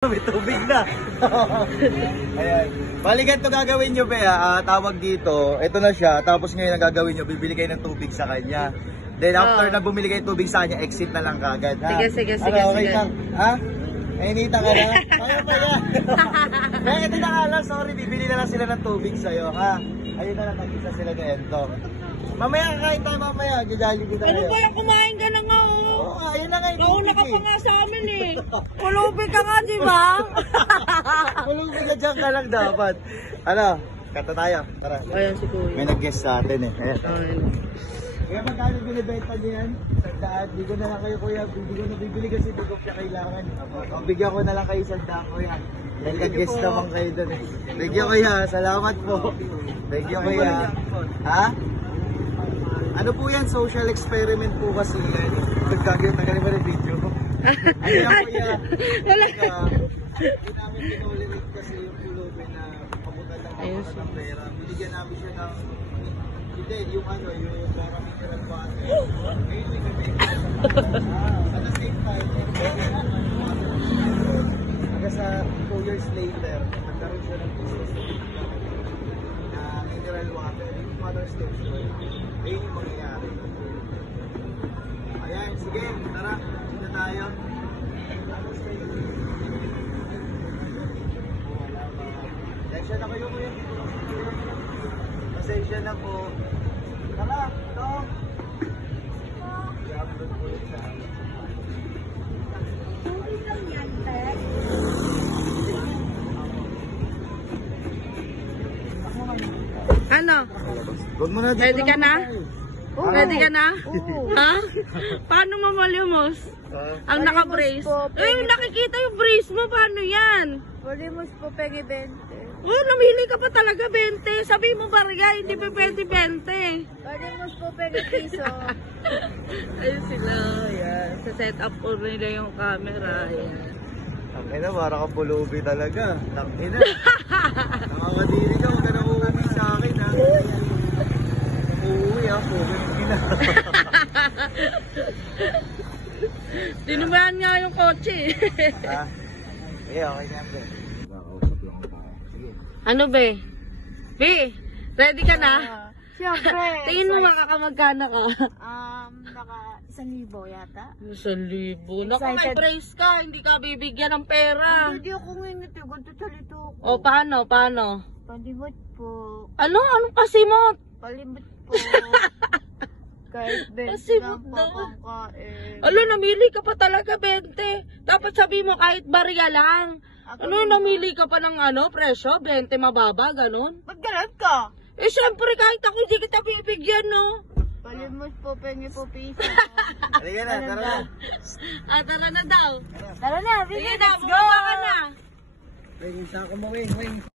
May tubig na. Ayan. Bali ganito gagawin nyo, be. Tawag dito. Ito na siya. Tapos ngayon ang gagawin nyo, bibili kayo ng tubig sa kanya. Then after na bumili kayo tubig sa kanya, exit na lang kagad. Ha? Sige. Okay lang. Ha? Nainita ka na? Kaya pa yan. Kaya ito na nga lang. Sorry, bibili na lang sila ng tubig sa'yo. Ha? Ayun na lang, nag-isa sila na ito. Mamaya kakain tayo mamaya. Gidali kita Ano ngayon. ba yung kumain ka na nga, oh? Oo, ayun na nga yung Nauna ka tubig pa nga sa amin eh. Pulubi ka nga, di ba? Pulubi ka dyan ka lang dapat. Ano? Kata tayo. Tara. Ayan si Kuya. May nag-guest sa atin eh. Ayan. Ayan. Kaya magkano binibenta niyo yan? Sandaan. Di ko na lang kayo kuya. Hindi ko na bibili kasi di ko siya kailangan. Ang bigyan ko na lang kayo sandaan kuya. Dahil nag-guest naman kayo doon eh. Thank you kuya. Salamat po. Thank you kuya. Ha? Ano po yan? Social experiment po kasi yan. Nagkagyan na ganun ba ng video? Ano yan kuya? Wala. Hindi namin pinolerate kasi yung pulubi na pabutan lang ako ng pera. Binigyan namin siya ng hindi, yung ano, yung parang mineral water. Ngayon may nabenta. At the same time, hanggang sa 2 years later, nagkaroon siya ng business na mineral water. Yung water station, ayun yung mangyayari. Ayan, sige, tara, dito tayo. Pasensya na kayo kuya. Pasensya na po. Tara, ito. Tubig lang yan, Tek. Ano? Huwag mo na dito. Ready ka na? Ready ka na? Oo. Ha? Paano mamalimos? Ang naka-brace. Eh, nakikita yung brace mo. Paano yan? Malimos po, pegi 20. Oh, namili ka pa talaga 20. Sabi mo barya, hindi pa pwede 20. Malimos po, pegi piso. Ayun sila. Ayan. Sa setup po nila yung camera. Ayan. Tangina, para ka pulubi talaga. Tangina. Nakakadiri ka, huwag ka na uuwi sa akin ha. Uuwi ha, uuwi na. Tinubayan nga yung kotse. Ha? Sige, okay na yan. Kakausap lang ako. Sige. Ano be? Be, ready ka na? Siyempre. Tingin mo makakamagkana ka. Naka 1,000 yata. 1,000. Naku, may Excited. brace ka. Hindi ka bibigyan ng pera. Hindi ako ngingit. Ganito salito ko. O, paano? Palimot po. Ano? Anong pasimot? Palimot po. Kahit 20 Pasimot lang po daw. pangkain. Alo, namili ka pa talaga 20. Dapat sabi mo kahit barya lang. Ano, namili ka pa ng presyo? 20 mababa, ganun? Ba't ganun ka? Eh, syempre kahit ako hindi kita bibigyan, no? Palimot po, pengi po piso. Halika na, tara na. Tara na daw. Tara na, Sige Vicky, na, let's go! bumaba ka na. Wait, isa ako mo, wait.